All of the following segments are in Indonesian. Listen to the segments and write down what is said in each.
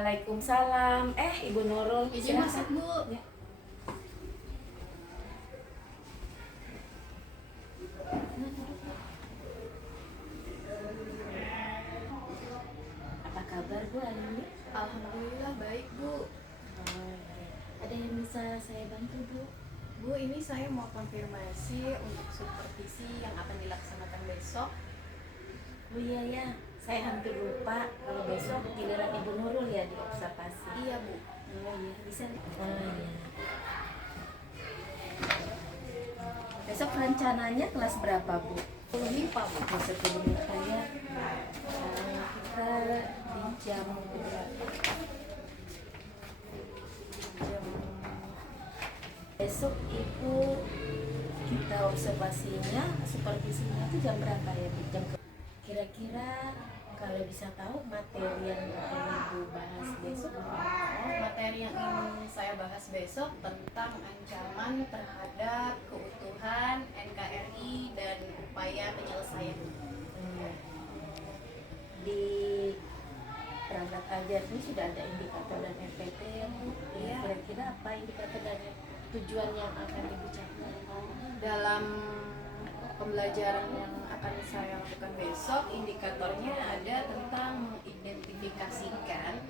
Waalaikumsalam. Ibu Nurul, Izin masuk, Bu. Ya. Apa kabar Bu hari ini? Alhamdulillah baik, Bu. Oh, ya. Ada yang bisa saya bantu Bu? Bu, ini saya mau konfirmasi untuk supervisi yang akan dilaksanakan besok. Oh iya ya, saya hampir lupa kalau besok giliran Ibu Nurul ya di observasi. Iya, Bu. Oh iya, bisa. Oh iya. Besok rencananya kelas berapa Bu? 10 MIPA, Bu. Masuk dulu ya. Kita di jam berapa? Besok Ibu kita observasinya, supervisinya itu jam berapa ya? Kira-kira kalau bisa tahu materi yang akan Ibu bahas besok apa? Materi yang ingin saya bahas besok tentang ancaman terhadap keutuhan NKRI dan upaya penyelesaian. Di perangkat ajar ini sudah ada indikator dan FPT ya Bu? Iya. Kira-kira apa indikator dan tujuan yang akan Ibu capai? Dalam pembelajaran yang akan saya lakukan besok, indikatornya ada tentang mengidentifikasikan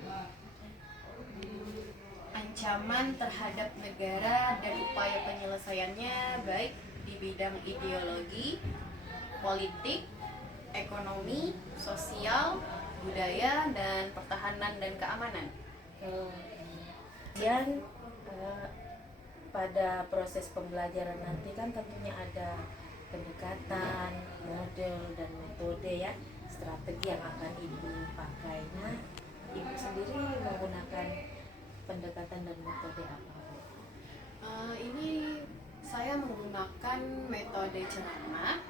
ancaman terhadap negara dan upaya penyelesaiannya, baik di bidang ideologi, politik, ekonomi, sosial, budaya, dan pertahanan dan keamanan. Dan pada proses pembelajaran nanti kan tentunya ada pendekatan, model, dan metode ya, strategi yang akan Ibu pakai. Nah, Ibu sendiri menggunakan pendekatan dan metode apa Bu? Ini saya menggunakan metode ceramah,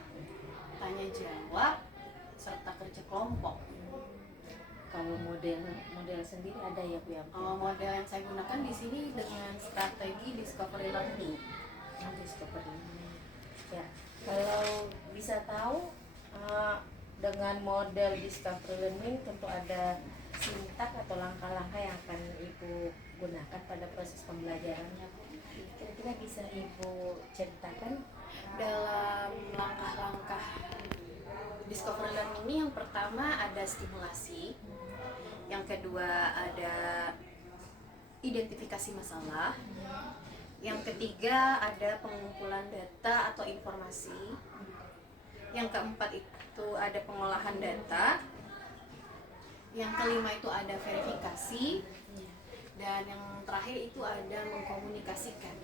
tanya jawab, serta kerja kelompok. Kalau model sendiri ada ya Bu yang Model yang saya gunakan di sini dengan strategi discovery learning. seperti ini. Ya, kalau bisa tahu dengan model discovery learning tentu ada sintak atau langkah-langkah yang akan Ibu gunakan pada proses pembelajarannya. Kira-kira bisa Ibu ceritakan? Dalam langkah-langkah discovery learning ini, yang pertama ada stimulasi, yang kedua ada identifikasi masalah, yang ketiga ada pengumpulan data atau informasi, yang keempat itu ada pengolahan data, yang kelima itu ada verifikasi, dan yang terakhir itu ada mengkomunikasikan.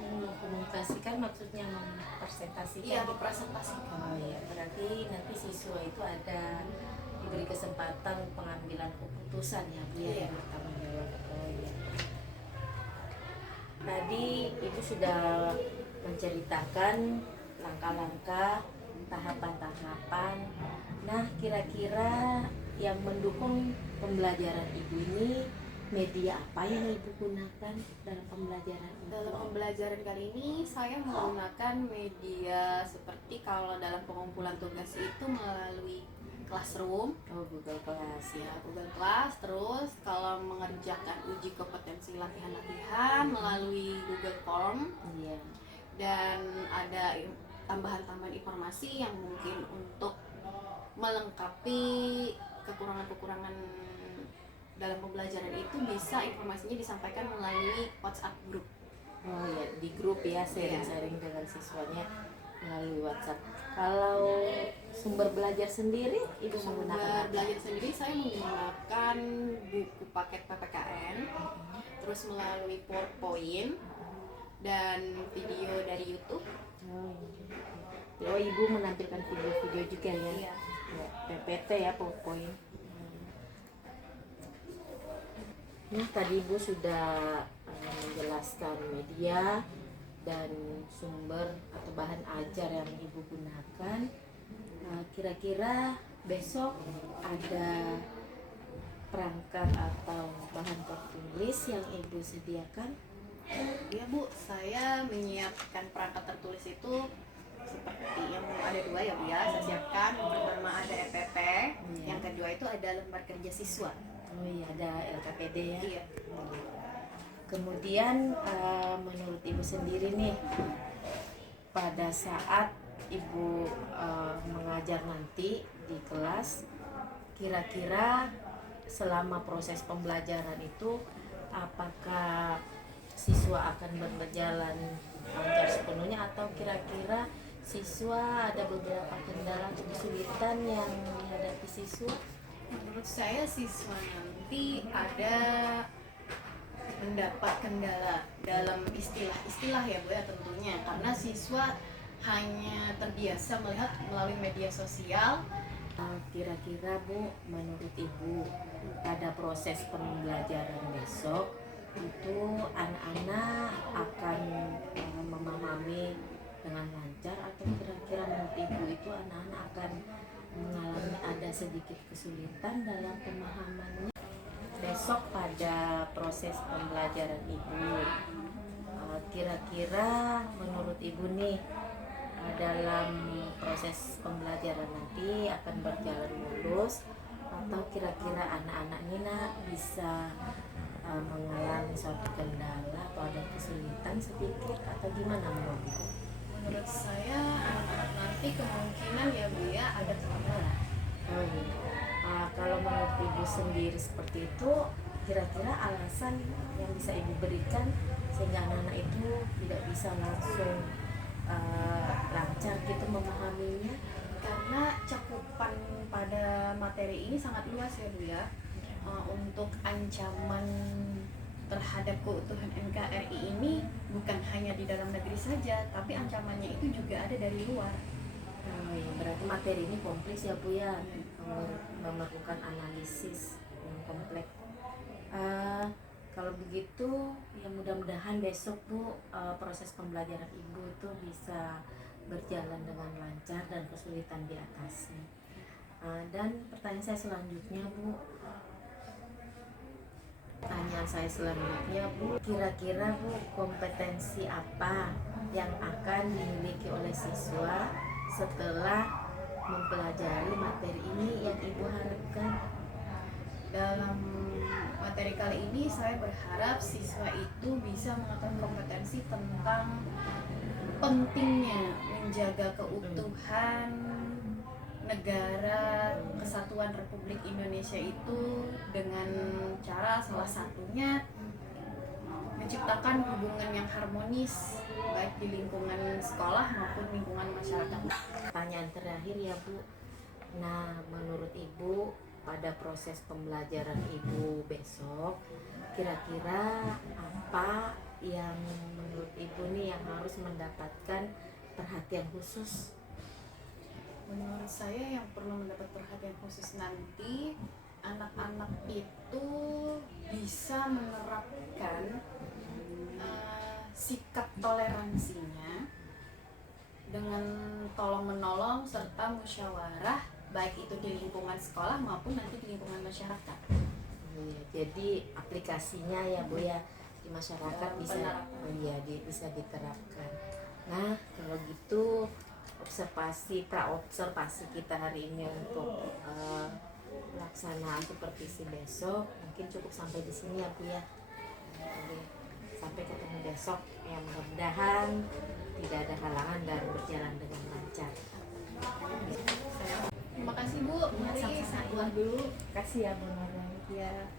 Mengkomunikasikan maksudnya mempresentasikan? Iya, mempresentasikan. Oh iya, berarti nanti siswa itu ada diberi kesempatan pengambilan keputusan ya Bu ya, Iya. yang bertanggung jawab. Oh iya. Tadi Ibu sudah menceritakan langkah-langkah, tahapan-tahapan. Nah, kira-kira yang mendukung pembelajaran Ibu ini media apa yang Ibu gunakan dalam pembelajaran itu? Dalam pembelajaran kali ini saya menggunakan media seperti kalau dalam pengumpulan tugas itu melalui Classroom, Google Class ya. Google Class. Terus kalau mengerjakan uji kompetensi latihan-latihan melalui Google Form. Iya. Dan ada tambahan-tambahan informasi yang mungkin untuk melengkapi kekurangan-kekurangan dalam pembelajaran itu, bisa informasinya disampaikan melalui WhatsApp group. Oh ya, di grup ya, sharing-sharing dengan siswanya melalui WhatsApp. Kalau sumber belajar sendiri Ibu menggunakan Sumber apa? belajar sendiri saya menggunakan buku paket PPKN, terus melalui PowerPoint dan video dari YouTube. Oh, Ibu menampilkan video-video juga ya? Iya. Ya, PPT ya, PowerPoint. Nah, tadi Ibu sudah menjelaskan media dan sumber atau bahan ajar yang Ibu gunakan. Kira-kira besok ada perangkat atau bahan tertulis yang Ibu sediakan? Ya Bu, saya menyiapkan perangkat tertulis itu seperti yang ada dua ya Bu ya. Saya siapkan, yang pertama ada EPP, yang kedua itu ada lembar kerja siswa. Oh iya, ada LKPD ya. Iya. Kemudian menurut ibu sendiri nih, pada saat ibu mengajar nanti di kelas, kira-kira selama proses pembelajaran itu apakah siswa akan berjalan lancar sepenuhnya, atau kira-kira siswa ada beberapa kendala atau kesulitan yang dihadapi siswa? Menurut saya siswa nanti ada mendapat kendala dalam istilah-istilah ya Bu ya, tentunya karena siswa hanya terbiasa melihat melalui media sosial. Kira-kira Bu, menurut Ibu pada proses pembelajaran besok itu anak-anak akan memahami dengan lancar, atau kira-kira menurut Ibu itu anak-anak akan mengalami ada sedikit kesulitan dalam pemahamannya besok pada proses pembelajaran Ibu? Kira-kira menurut Ibu nih, dalam proses pembelajaran nanti akan berjalan mulus, atau kira-kira anak-anak ini bisa mengalami suatu kendala atau ada kesulitan sedikit, atau gimana menurut Ibu? Menurut saya anak-anak nanti kemungkinan ya Bu ya ada kendala. Oh iya. Kalau menurut Ibu sendiri seperti itu, kira-kira alasan yang bisa Ibu berikan sehingga anak-anak itu tidak bisa langsung lancar gitu memahaminya? Karena cakupan pada materi ini sangat luas ya Bu ya. Untuk ancaman terhadap keutuhan NKRI ini bukan hanya di dalam negeri saja, tapi ancamannya itu juga ada dari luar. Oh iya, berarti materi ini kompleks ya Bu ya, memerlukan analisis yang kompleks. Kalau begitu ya mudah-mudahan besok Bu proses pembelajaran Ibu itu bisa berjalan dengan lancar dan kesulitan diatasi. Dan pertanyaan saya selanjutnya Bu, kira-kira Bu, kompetensi apa yang akan dimiliki oleh siswa setelah mempelajari materi ini yang Ibu harapkan? Dalam materi kali ini saya berharap siswa itu bisa mengetahui kompetensi tentang pentingnya menjaga keutuhan negara Kesatuan Republik Indonesia itu dengan cara salah satunya menciptakan hubungan yang harmonis baik di lingkungan sekolah maupun lingkungan masyarakat. Pertanyaan terakhir ya Bu, nah menurut Ibu pada proses pembelajaran Ibu besok, kira-kira apa yang menurut Ibu nih yang harus mendapatkan perhatian khusus? Menurut saya yang perlu mendapat perhatian khusus nanti, anak-anak itu bisa menerapkan sikap toleransinya dengan tolong-menolong serta musyawarah, baik itu di lingkungan sekolah maupun nanti di lingkungan masyarakat. Jadi aplikasinya ya Bu ya di masyarakat bisa bisa diterapkan. Nah kalau gitu observasi kita hari ini untuk pelaksanaan supervisi besok mungkin cukup sampai di sini ya Bu ya. Sampai ketemu besok, ya mudah-mudahan tidak ada halangan dan berjalan dengan lancar. Terima kasih Bu, mari saya pulang dulu. Kasih ya Bu Nora. Ya.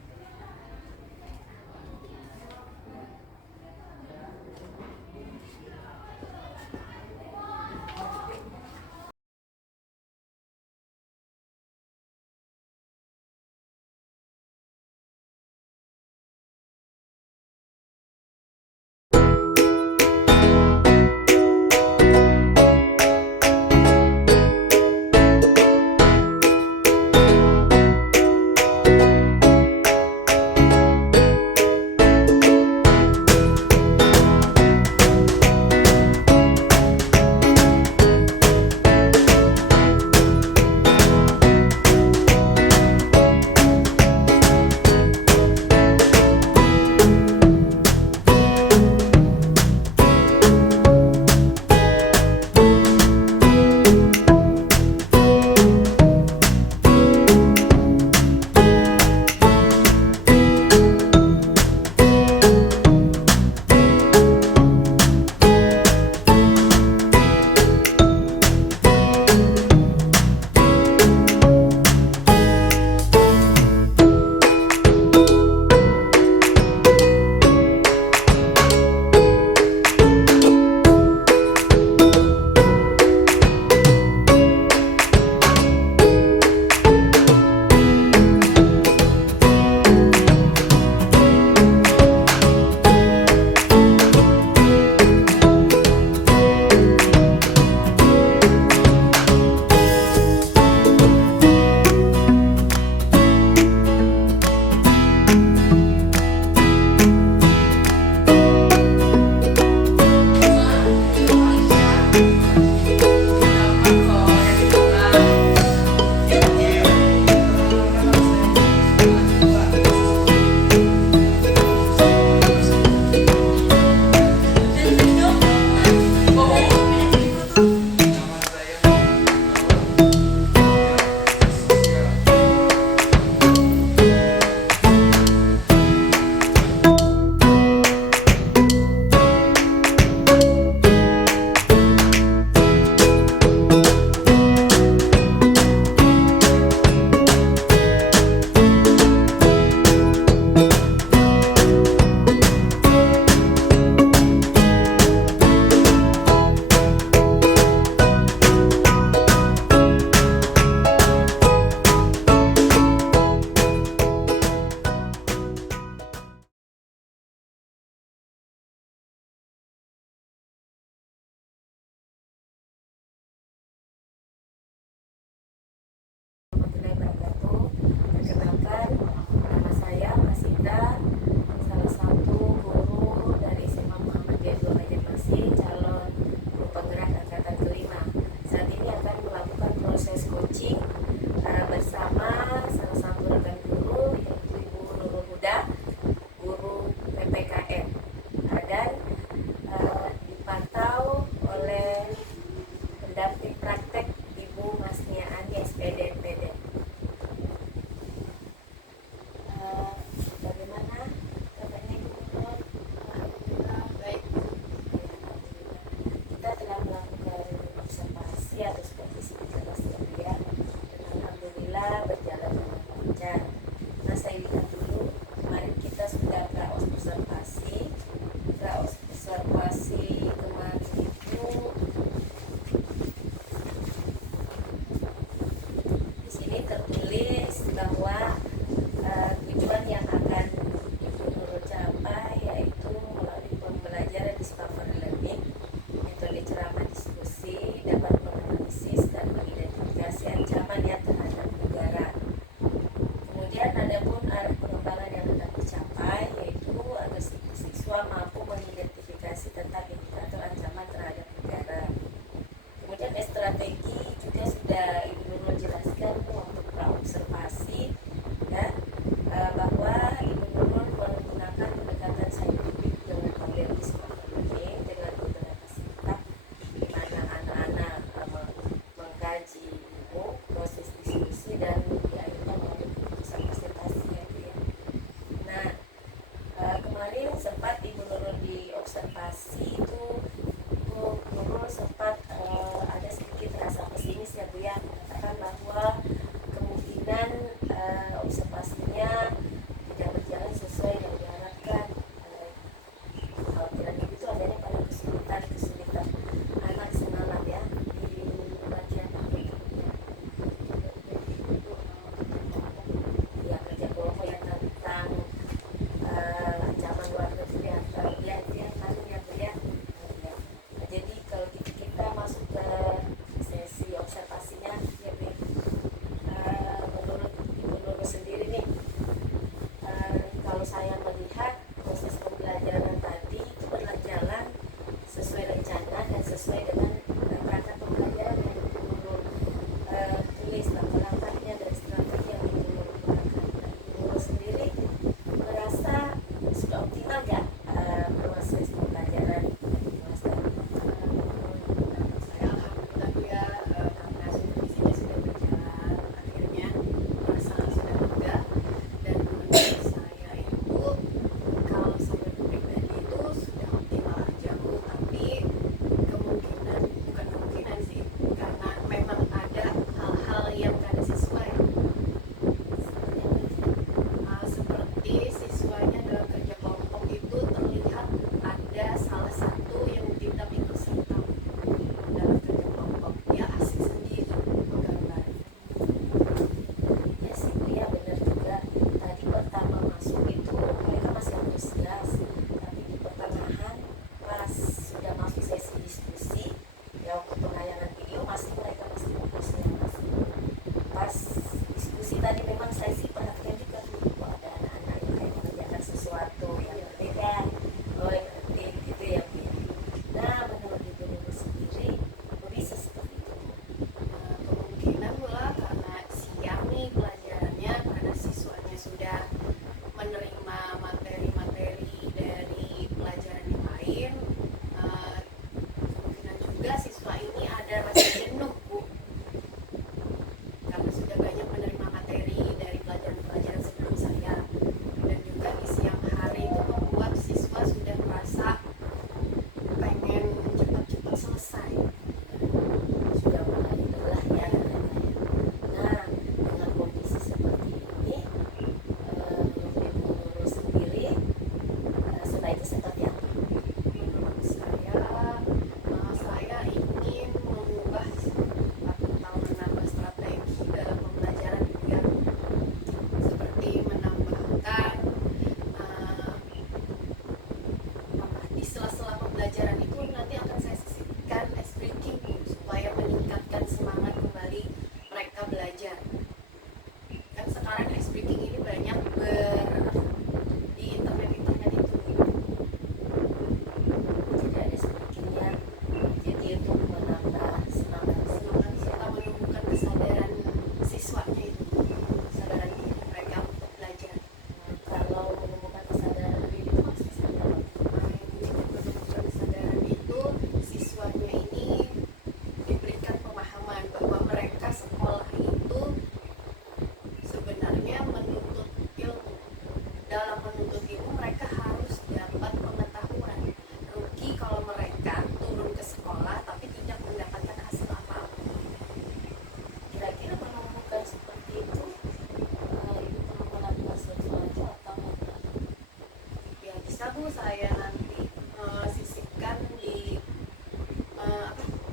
observasi kemarin itu di sini tertulis bahwa tujuan yang akan Ibu Nurul capai yaitu melalui pembelajaran discovery learning, metode ceramah diskusi dapat menganalisis dan mengidentifikasi ancaman yang terhadap negara. Kemudian ada pun arah pengembangan yang hendak dicapai yaitu agar siswa mampu mengidentifikasi tentang indikator ancaman terhadap negara. Kemudian strategi juga sudah Ibu Nurul jelaskan untuk praobservasi, ya, bahwa Ibu Nurul menggunakan pendekatan saintifik dengan model discovery dengan beberapa sikap di mana anak-anak mengkaji proses diskusi dan akhirnya mengambil keputusan presentasi, ya Bu ya. Nah, kemarin sempat Ibu Nurul di observasi itu Ibu Nurul sempat ada sedikit rasa pesimis, ya Bu ya, mengatakan bahwa kemungkinan observasinya tidak berjalan sesuai yang diharapkan. Kekhawatiran itu adanya pada kesulitan anak semangat, ya, di bagian berikutnya. Ya, kerja kelompok yang tentang ancaman luar negeri atau ya Bu ya. Ya. Nah, jadi kalau gitu kita masuk ke sesi observasinya, ya Bu. Menurut Ibu Nurul sendiri nih, kalau saya melihat proses pembelajaran tadi itu berjalan sesuai rencana dan sesuai dengan perangkat pembelajaran yang Ibu Nurul tulis langkah-langkahnya dan strategi yang Ibu Nurul gunakan. Ibu Nurul sendiri merasa sudah optimal nggak proses pembelajaran di kelas tadi? Saya alhamdulillah ya, karena supervisinya sudah berjalan, akhirnya merasa sudah lega. Dan menurut saya itu, kalau saya pribadi itu sudah optimal aja Bu, tapi kemungkinan, bukan kemungkinan sih, karena memang ada hal-hal yang kada sesuai. Seperti siswanya dalam kerja kelompok itu terlihat ada salah satu yang tidak ikut serta dalam kerja kelompok, dia asik sendiri menggambar. Ya sih Bu ya, benar juga. Tadi pertama masuk itu mereka masih antusias, tapi di pertengahan pas sudah masuk sesi diskusi, ya waktu penayangan video mereka masih fokusnya masih pas diskusi tadi. Memang saya sih perhatikan juga tuh, kok ada anak-anak yang kayak mengerjakan sesuatu yang berbeda, yang penting gitu ya Bu ya. Nah, menurut Ibu Nurul sendiri kok bisa seperti itu Bu? Kemungkinan pula karena siang nih pelajarannya, karena siswanya sudah menerima materi-materi dari pelajaran yang lain. Kemungkinan juga siswa ini ada rasa jenuh Bu, karena sudah banyak menerima materi dari pelajaran-pelajaran sebelum saya. Dan juga di siang hari itu membuat siswa sudah merasa pengen cepat-cepat selesai. Sudah mulai lelah ya mereka ya. Nah, dengan kondisi seperti ini, Ibu Nurul sendiri sebaiknya seperti apa? Menurut saya ingin mengubah atau menambah strategi dalam pembelajaran juga, seperti menambahkan di sela-sela pembelajaran itu nanti akan saya sisipkan ice breaking supaya meningkatkan semangat kembali mereka belajar. Kan sekarang ice breaking ini banyak di internet itu. Jadi ada sedikitnya, jadi untuk menambah semangat. Semangat serta menumbuhkan kesadaran siswanya itu, kesadaran diri mereka untuk belajar. Kalau menumbuhkan kesadaran diri itu maksudnya apa? Menumbuhkan kesadaran itu, siswa saya nanti sisipkan di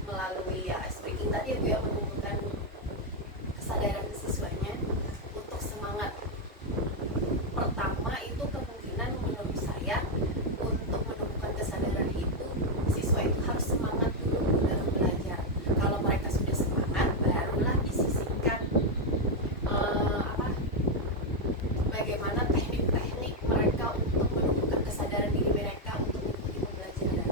melalui ya speaking tadi ya Bu ya, menumbuhkan kesadaran siswanya untuk semangat. Pertama itu kemungkinan menurut saya untuk menumbuhkan kesadaran itu siswa itu harus semangat dulu dalam belajar. Kalau mereka sudah semangat, barulah disisipkan bagaimana teknik-teknik mereka untuk menumbuhkan kesadaran diri mereka untuk mengikuti pembelajaran.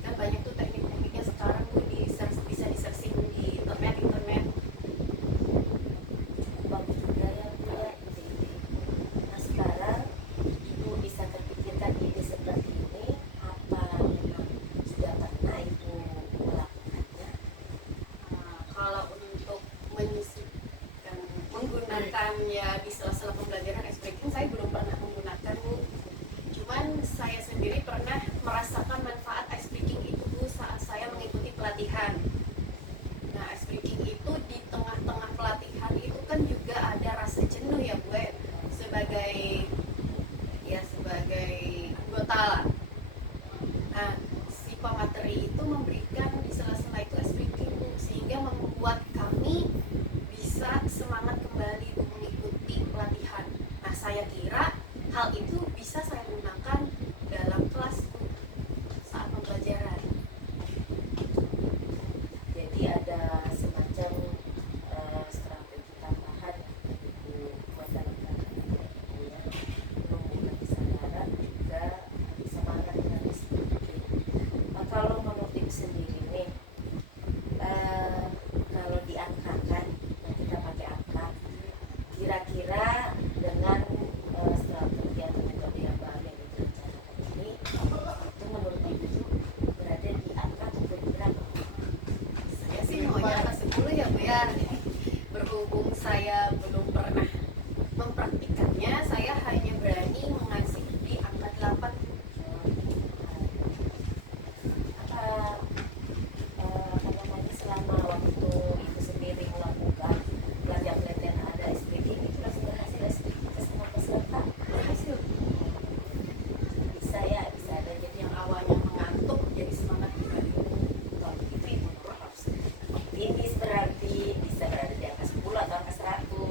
Kan banyak tuh teknik-tekniknya sekarang tuh bisa di-searching di internet. Bagus juga ya Bu ya ide-ide. Nah sekarang Ibu bisa terpikirkan ide seperti ini apa memang sudah pernah Ibu melakukannya? Kalau untuk menyisipkan menggunakan ya di sela-sela pembelajaran ice breaking saya belum pernah menggunakan Bu. Cuman saya sendiri pernah merasakan manfaat ice breaking itu Bu saat saya mengikuti pelatihan. Nah ice breaking itu di tengah-tengah pelatihan itu kan juga ada rasa jenuh ya Bu ya, sebagai anggota lah. Nah, si pemateri itu memberikan di sela-sela itu ice breaking Bu, sehingga membuat kami bisa semangat kembali Bu mengikuti pelatihan. Nah, saya kira hal itu bisa saya gunakan dalam kelas Bu saat pembelajaran. Jadi ada semacam strategi tambahan yang Ibu buat dalam pelatihan Ibu ya, menumbuhkan kesadaran juga semangat dengan disiplin. Nah, kalau menurut Ibu sendiri nih, kalau diangkakan, nah kita pakai angka, kira-kira dengan strategi atau metode yang baru yang direncanakan ini, itu menurut Ibu itu berada di angka atau di berapa? Saya sih maunya angka 10 ya Bu ya. Berhubung saya belum pernah mempraktikannya, saya hanya berani mengasih di angka 8. Apa namanya, selama waktu Ibu sendiri melakukan pelatihan ada SPG itu langsung berhasil SPG ke semua peserta? Berhasil. Bisa ya, bisa ada. Jadi Yang awalnya mengantuk jadi semangat kembali. kalau begitu Ibu harus optimis, berarti bisa berada di angka 10 atau angka 100.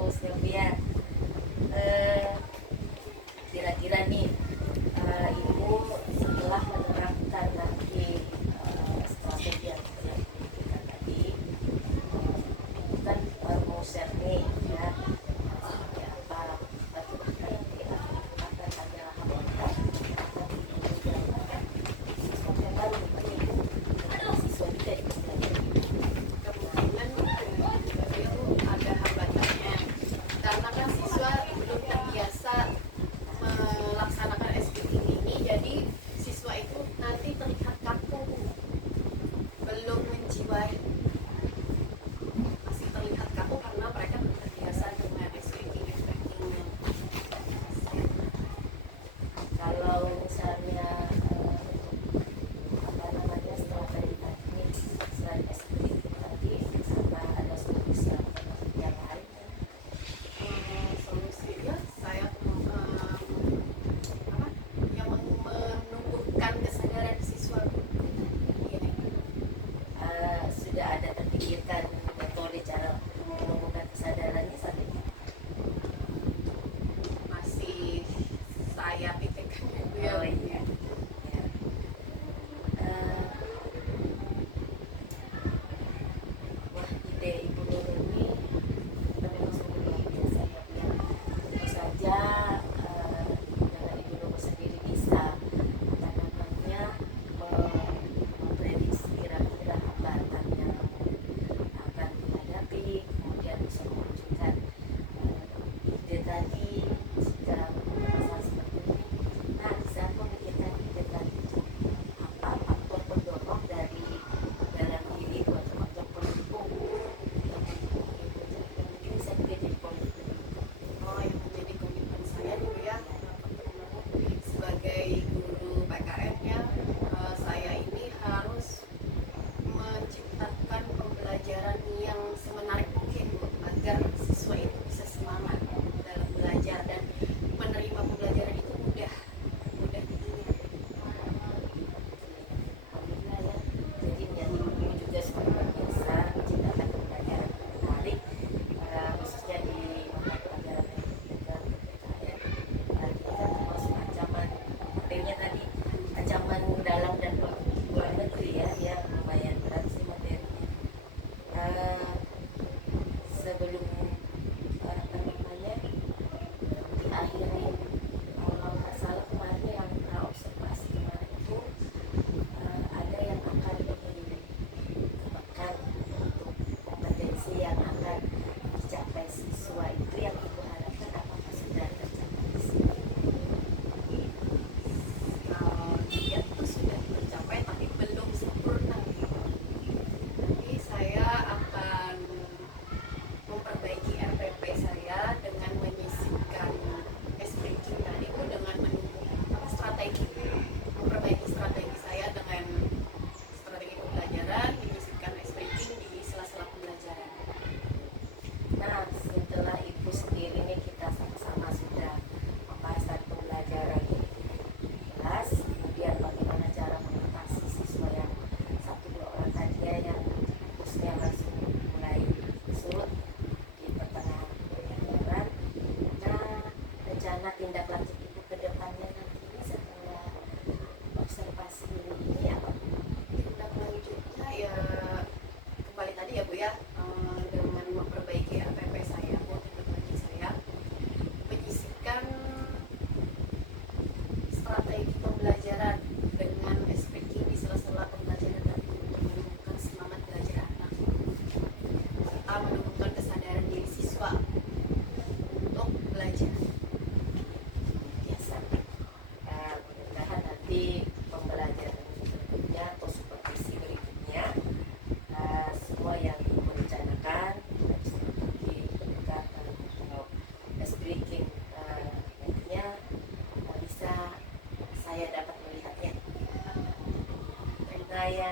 ya,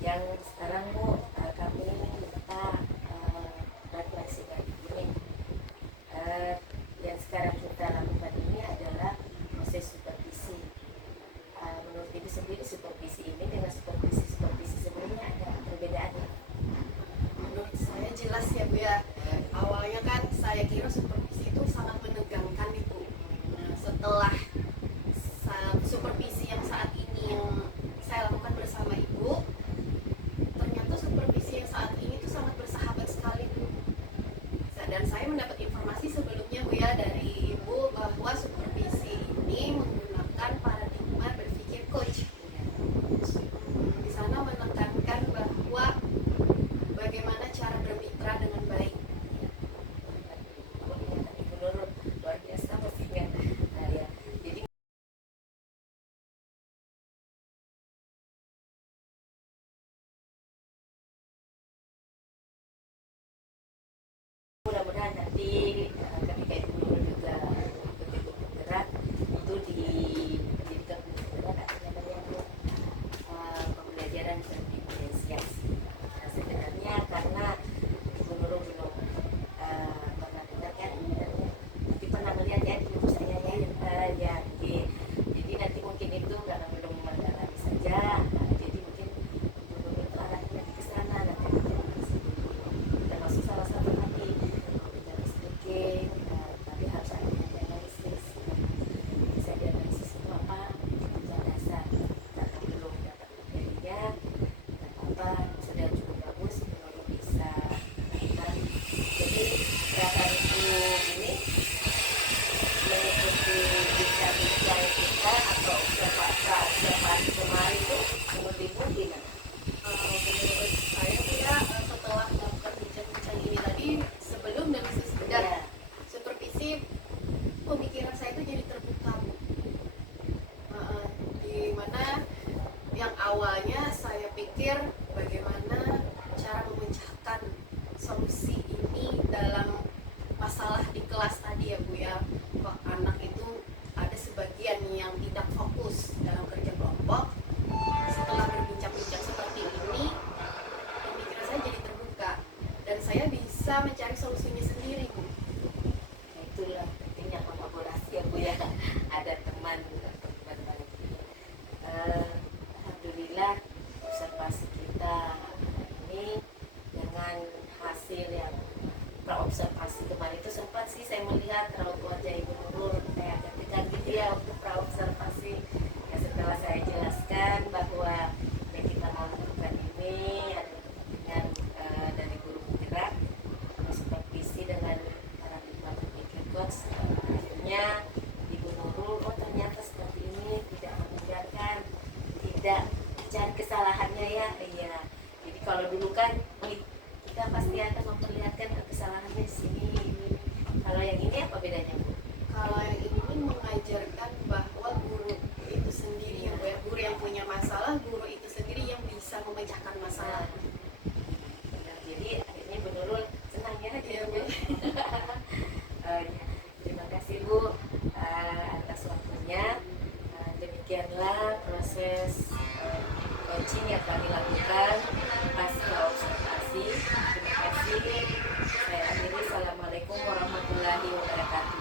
yang sekarang Bu, kami minta refleksi kayak gini. Yang sekarang kita lakukan ini adalah proses supervisi. Menurut Ibu sendiri supervisi ini dengan supervisi sebelumnya ada perbedaannya? Menurut saya jelas ya Bu ya. Awalnya kan saya kira supervisi itu sangat menegangkan Ibu. Nah, setelah supervisi yang saat ini yang saya lakukan bersama Ibu, ternyata supervisi yang saat ini tuh sangat bersahabat sekali Bu. Dan saya mendapat informasi sebelumnya Bu ya dari Ibu bahwa supervisi ini menggunakan paradigma berpikir coach. Di sana menekankan bahwa bagaimana cara bermitra dengan baik. Ibu Nurul luar biasa pastinya. Ya. Jadi mudah-mudahan nanti ketika Ibu Nurul juga betul bergerak itu di pendidikan bergerak ada namanya pembelajaran berdiferensiasi. Nah, sebenarnya karena Ibu Nurul belum pernah dengar kan, tapi pernah melihat ya di buku saya ya, ya jadi nanti mungkin itu karena belum mendalami saja, jadi mungkin Ibu Nurul itu arahnya lebih ke sana nanti termasuk salah satu nanti bicara speaking, tapi harus ada analisis. Bisa dianalisis itu apa? Itu dasar. Karena belum dapat materinya, apa sudah cukup bagus, belum bisa lakukan. Jadi gerakan itu ini mengikuti bincang-bincang kita atau observasi kemarin itu menurutmu gimana? Menurut saya Bu ya, setelah melakukan bincang-bincang ini tadi, sebelum dan sesudah Ya. supervisi, pemikiran saya itu jadi terbuka Bu. Di mana yang awalnya saya pikir bagaimana cara memecahkan solusi ini dalam masalah di kelas tadi ya Bu ya. Kok anak itu ada sebagian yang tidak fokus dalam kerja kelompok. Setelah berbincang-bincang seperti ini, pemikiran saya jadi terbuka dan saya bisa mencari solusinya sendiri Bu. Nah, itulah pentingnya kolaborasi ya Bu ya. Ada teman untuk berbagi. Alhamdulillah observasi kita ini dengan hasil yang praobservasi kemarin itu sempat sih saya melihat raut wajah Ibu Nurul kayak ketika gitu ya untuk praobservasi. Ya, setelah saya jelaskan bahwa yang kita mau lakukan ini ada kepentingan dari guru penggerak, supervisi dengan paradigma berpikir coach. Akhirnya Ibu Nurul, oh ternyata seperti ini, tidak meninggalkan, tidak cari kesalahannya ya. Iya. Jadi kalau dulu kan kita pasti akan memperlihatkan kesalahannya di sini. Kalau yang ini apa bedanya Bu? Kalau yang ini mengajarkan bahwa guru itu sendiri ya Bu ya, guru yang punya masalah, guru itu sendiri yang bisa memecahkan masalah. Nah, jadi akhirnya Bu Nurul senang ya Iya, gitu Bu. Ya. Terima kasih Bu atas waktunya. Demikianlah proses coaching yang kami lakukan pasca observasi. Terima kasih. Saya akhiri. Assalamualaikum warahmatullahi wabarakatuh.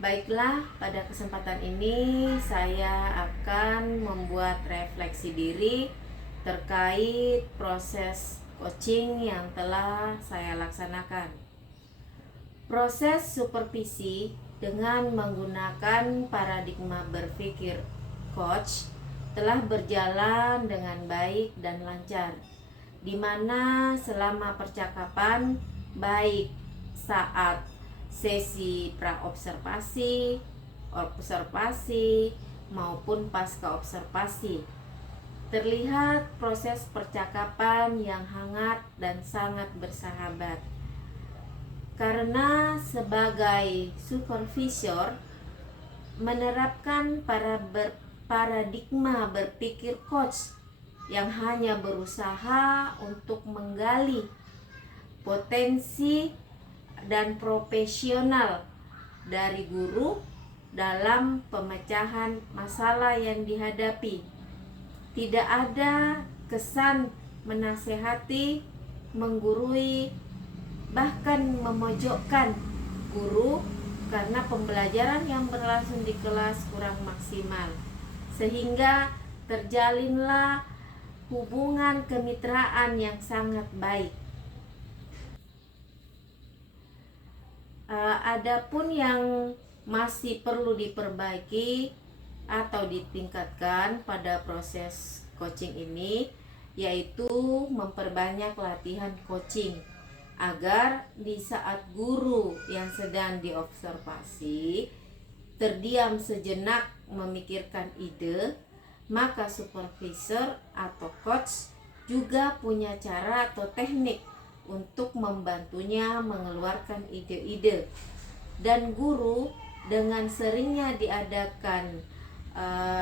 Baiklah, pada kesempatan ini saya akan membuat refleksi diri terkait proses coaching yang telah saya laksanakan. Proses supervisi dengan menggunakan paradigma berpikir coach telah berjalan dengan baik dan lancar, di mana selama percakapan baik saat sesi praobservasi, observasi maupun pasca observasi, terlihat proses percakapan yang hangat dan sangat bersahabat. Karena sebagai supervisor menerapkan paradigma berpikir coach yang hanya berusaha untuk menggali potensi dan profesional dari guru dalam pemecahan masalah yang dihadapi. Tidak ada kesan menasehati, menggurui, bahkan memojokkan guru karena pembelajaran yang berlangsung di kelas kurang maksimal, sehingga terjalinlah hubungan kemitraan yang sangat baik. Adapun yang masih perlu diperbaiki atau ditingkatkan pada proses coaching ini, yaitu memperbanyak latihan coaching agar di saat guru yang sedang diobservasi terdiam sejenak memikirkan ide, maka supervisor atau coach juga punya cara atau teknik untuk membantunya mengeluarkan ide-ide. Dan guru dengan seringnya diadakan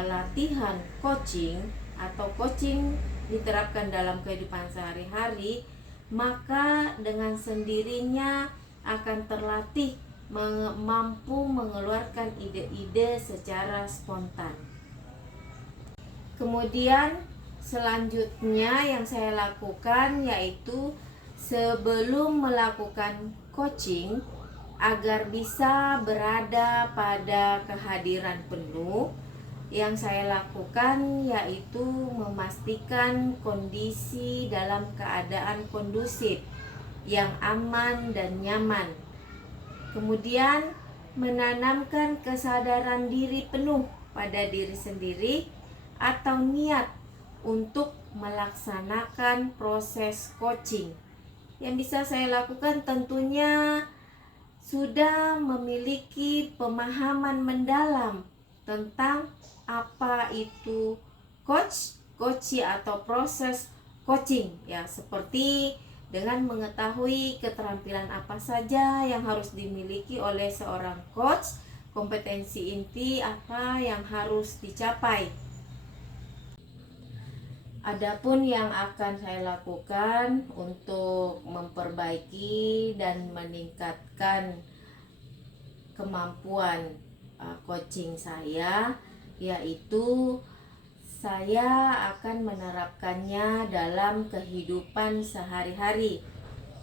latihan coaching atau coaching diterapkan dalam kehidupan sehari-hari, maka dengan sendirinya akan terlatih mampu mengeluarkan ide-ide secara spontan. Kemudian selanjutnya yang saya lakukan yaitu sebelum melakukan coaching, agar bisa berada pada kehadiran penuh, yang saya lakukan yaitu memastikan kondisi dalam keadaan kondusif, yang aman dan nyaman. Kemudian menanamkan kesadaran diri penuh pada diri sendiri atau niat untuk melaksanakan proses coaching. Yang bisa saya lakukan tentunya sudah memiliki pemahaman mendalam tentang apa itu coaching atau proses coaching, ya, seperti dengan mengetahui keterampilan apa saja yang harus dimiliki oleh seorang coach, kompetensi inti apa yang harus dicapai. Adapun yang akan saya lakukan untuk memperbaiki dan meningkatkan kemampuan coaching saya, yaitu saya akan menerapkannya dalam kehidupan sehari-hari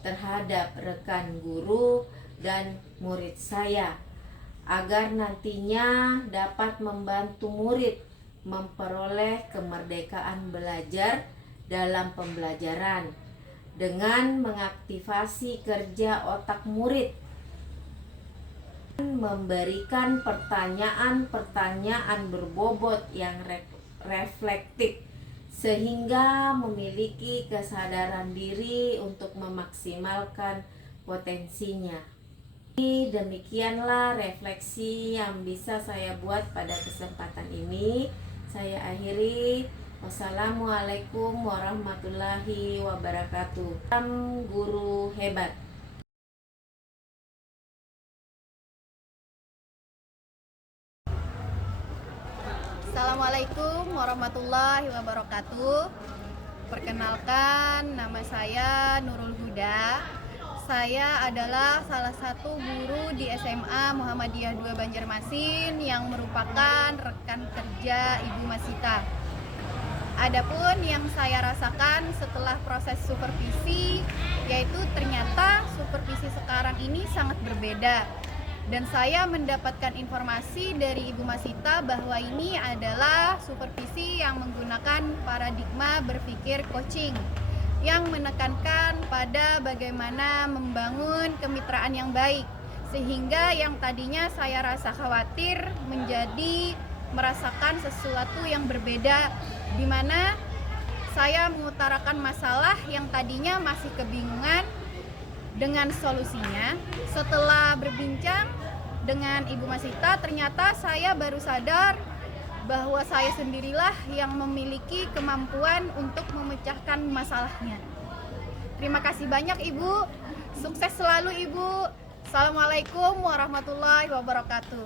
terhadap rekan guru dan murid saya, agar nantinya dapat membantu murid memperoleh kemerdekaan belajar dalam pembelajaran dengan mengaktifasi kerja otak murid, memberikan pertanyaan-pertanyaan berbobot yang reflektif sehingga memiliki kesadaran diri untuk memaksimalkan potensinya. Demikianlah refleksi yang bisa saya buat pada kesempatan ini. Saya akhiri. Wassalamualaikum warahmatullahi wabarakatuh. Salam guru hebat. Assalamualaikum warahmatullahi wabarakatuh. Perkenalkan, nama saya Nurul Huda. Saya adalah salah satu guru di SMA Muhammadiyah 2 Banjarmasin yang merupakan rekan kerja Ibu Masita. Adapun yang saya rasakan setelah proses supervisi, yaitu ternyata supervisi sekarang ini sangat berbeda. Dan saya mendapatkan informasi dari Ibu Masita bahwa ini adalah supervisi yang menggunakan paradigma berpikir coaching, yang menekankan pada bagaimana membangun kemitraan yang baik, sehingga yang tadinya saya rasa khawatir menjadi merasakan sesuatu yang berbeda, di mana saya mengutarakan masalah yang tadinya masih kebingungan dengan solusinya. Setelah berbincang dengan Ibu Masita, ternyata saya baru sadar bahwa saya sendirilah yang memiliki kemampuan untuk memecahkan masalahnya. Terima kasih banyak Ibu. Sukses selalu Ibu. Assalamualaikum warahmatullahi wabarakatuh.